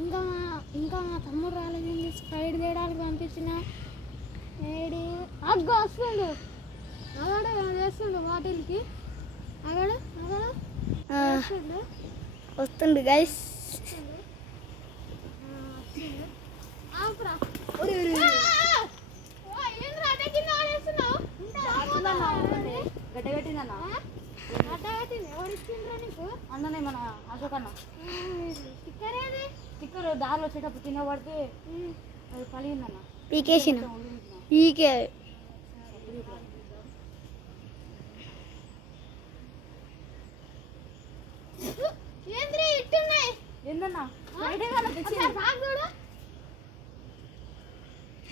ఇంకా మా తమ్ముడు రాలేదండి. స్ప్రైట్ తేయడానికి పంపించిన ఏడి అగ్గ వస్తుండు. అగడు వేస్తుండు బాటిల్కి. అగడు వస్తుండు గైస్. అన్ననే మన అశోక్ అన్న స్టిక్కర్ దారిలో వచ్చేటప్పుడు కింద పడితే అది పలిగిందన్న. పీకేసిన పీకే ఏందన్నా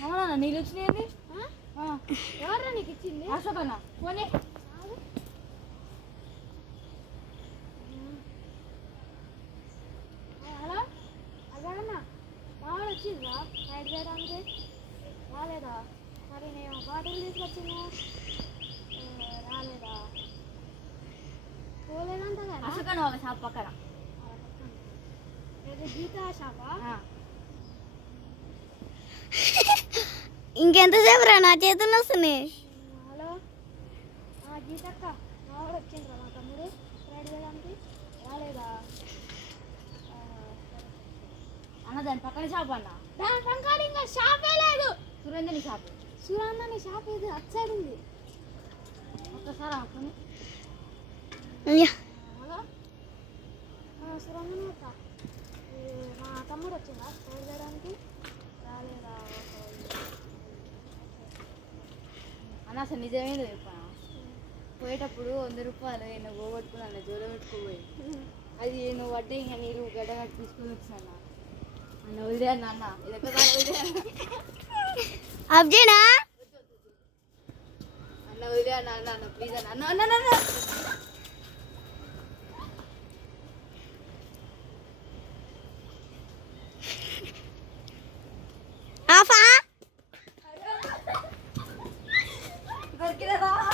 అవునా నీళ్ళు వచ్చినాయండి. ఎవరా నీకు ఇచ్చింది? అశోక్ అన్న పోనీ. హలో అదేనా మావాడు వచ్చిందా సైడ్ చేయడానికి? రాలేదా? మరి నేను బాటిల్ తీసుకొచ్చిందా? రాలేదా? పోలేదంట కదా. అశోక్ అన్న వాళ్ళ షాప్ పక్కన. గీతా షాపా? ఇంకెంతసేపు రా, నా చేతులు వస్తున్నాయి. హలో గీతక్క, మావాడు వచ్చిండ్రా మా తమ్ముడు సైడ్ చేయడానికి? రాలేదా? అన్న దాని పక్కన షాప్ అన్న. దాని పక్కన ఇంకా షాపే లేదు. సురేంద్రని షాప్. సురేంద్రని షాప్ ఇది అటు సైడ్ ఉంది. ఒక్కసారి ఆపుకొని. హలో సురేంద్రని అక్క, మా తమ్ముడు వచ్చిందా సైడ్ చేయడానికి? రాలేదా? అన్న అసలు నిజమేదో చెప్పాను. పోయేటప్పుడు 100 రూపాయలు నేను పోగొట్టుకున్నాను, జోలో పెట్టుకోపోయి. అది నువ్వు వడ్డీ ఇంకా నీరు గడ్డ కట్టి తీసుకుని వచ్చాను అన్న. వదిలే అన్న, అన్న ఇది ఒక్కసారి వదిలే అన్న. అబ్జీనా అన్న వదిలే అన్న, అన్న ప్లీజ్ అన్న, అన్న అన్న.